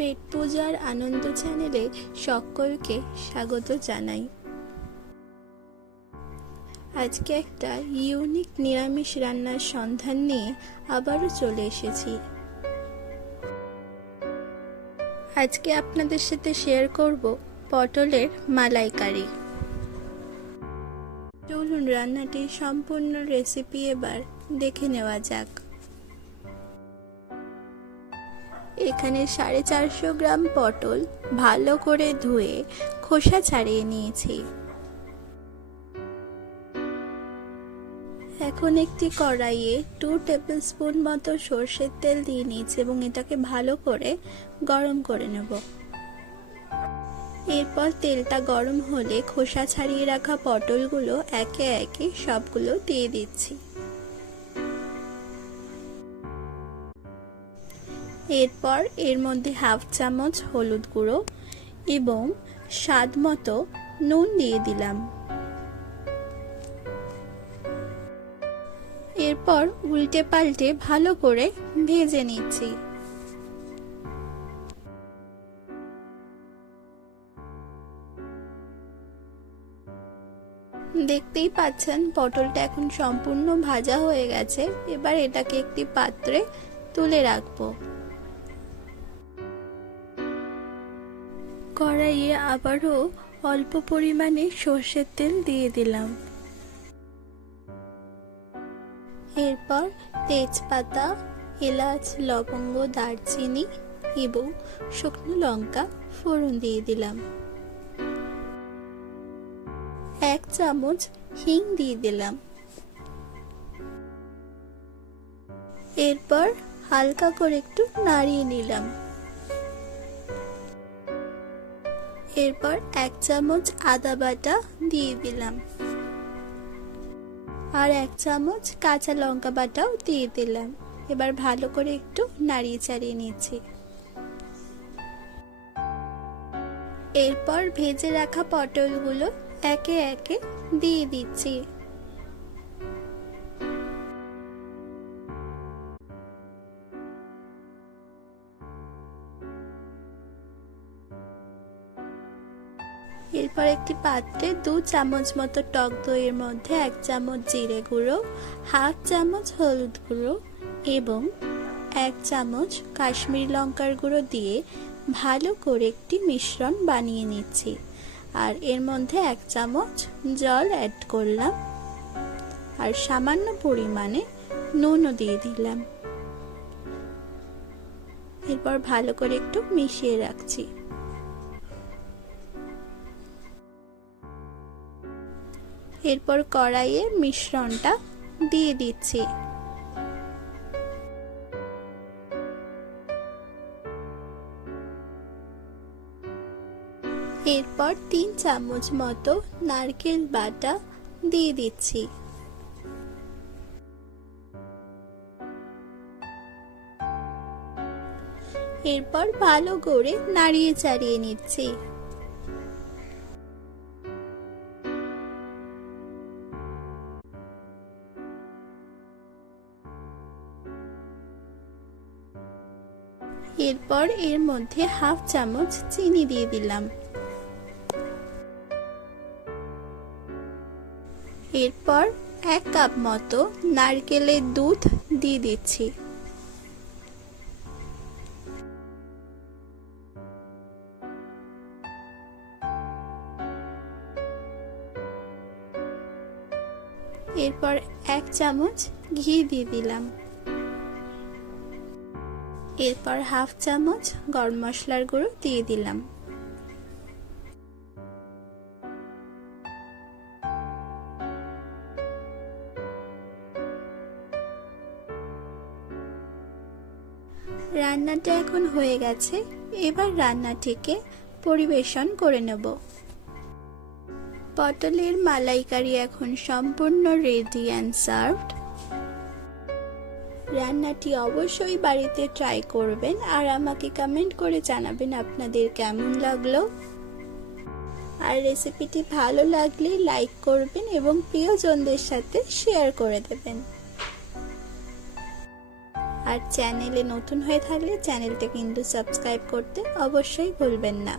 পেট পূজার আনন্দ চ্যানেলে সকলকে স্বাগত জানাই। আজকে একটা ইউনিক নিরামিষ রান্নার সন্ধান নিয়ে আবারও চলে এসেছি। আজকে আপনাদের সাথে শেয়ার করব পটলের মালাইকারি। চলুন রান্নাটির সম্পূর্ণ রেসিপি এবার দেখে নেওয়া যাক। এখানে 450 গ্রাম পটল ভালো করে ধুয়ে খোসা ছাড়িয়ে নিয়েছি। এখন একটি কড়াইয়ে 2 টেবিলস্পুন মতো সরষের তেল দিয়ে নিয়েছি এবং এটাকে ভালো করে গরম করে নেব। এরপর তেলটা গরম হলে খোসা ছাড়িয়ে রাখা পটলগুলো একে একে সবগুলো দিয়ে দিচ্ছি। এরপর এর মধ্যে হাফ চামচ হলুদ গুঁড়ো এবং স্বাদ মতো নুন দিয়ে দিলাম। এরপর উল্টে পাল্টে ভালো করে ভেজে নিচ্ছি। দেখতেই পাচ্ছেন পটলটা এখন সম্পূর্ণ ভাজা হয়ে গেছে। এবার এটাকে একটি পাত্রে তুলে রাখবো। কড়াইয়ে আবারও অল্প পরিমাণে সরষের তেল দিয়ে দিলাম। এরপর তেজপাতা, এলাচ, লবঙ্গ, দারচিনি এবং শুকনো লঙ্কা ফোড়ন দিয়ে দিলাম। 1 চামচ হিং দিয়ে দিলাম। এরপর হালকা করে একটু নাড়িয়ে নিলাম। এরপর 1 চামচ আদা বাটা দিয়ে দিলাম আর 1 চামচ কাঁচা লঙ্কা বাটাও দিয়ে দিলাম। এবার ভালো করে একটু নাড়িয়ে চাড়িয়ে নিচ্ছি। এরপর ভেজে রাখা পটলগুলো একে একে দিয়ে দিচ্ছি। এরপর একটি পাত্রে 2 চামচ মতো টক দইয়ের মধ্যে 1 চামচ জিরে গুঁড়ো, হাফ চামচ হলুদ গুঁড়ো এবং 1 চামচ কাশ্মীরি লঙ্কার গুঁড়ো দিয়ে ভালো করে একটি মিশ্রণ বানিয়ে নিচ্ছি। আর এর মধ্যে 1 চামচ জল অ্যাড করলাম আর সামান্য পরিমাণে নুনও দিয়ে দিলাম। এরপর ভালো করে একটু মিশিয়ে রাখছি। এরপর কড়াইয়ে মিশ্রণটা দিয়ে দিচ্ছি। এরপর 3 চামচ মতো নারকেল বাটা দিয়ে দিচ্ছি। এরপর ভালো করে নাড়িয়ে চাড়িয়ে নিচ্ছি। এরপর এর মধ্যে হাফ চামচ চিনি দিয়ে দিলাম। এরপর 1 কাপ মতো নারকেলের দুধ দিয়ে দিচ্ছি। এরপর 1 চামচ ঘি দিয়ে দিলাম। এরপর হাফ চামচ গরম মশলার গুঁড়ো দিয়ে দিলাম। রান্নাটা এখন হয়ে গেছে। এবার রান্নাটিকে পরিবেশন করে নেব। পটলের মালাইকারি এখন সম্পূর্ণ রেডি অ্যান্ড সার্ভড। রান্নাটি অবশ্যই বাড়িতে ট্রাই করবেন আর আমাকে কমেন্ট করে জানাবেন আপনাদের কেমন লাগলো। আর রেসিপিটি ভালো লাগলে লাইক করবেন এবং প্রিয়জনদের সাথে শেয়ার করে দেবেন। আর চ্যানেলে নতুন হয়ে থাকলে চ্যানেলটা কিন্তু সাবস্ক্রাইব করতে অবশ্যই ভুলবেন না।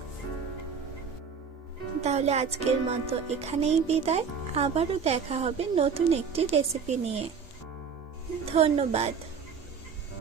তাহলে আজকের মতো এখানেই বিদায়। আবারও দেখা হবে নতুন একটি রেসিপি নিয়ে। ধন্যবাদ।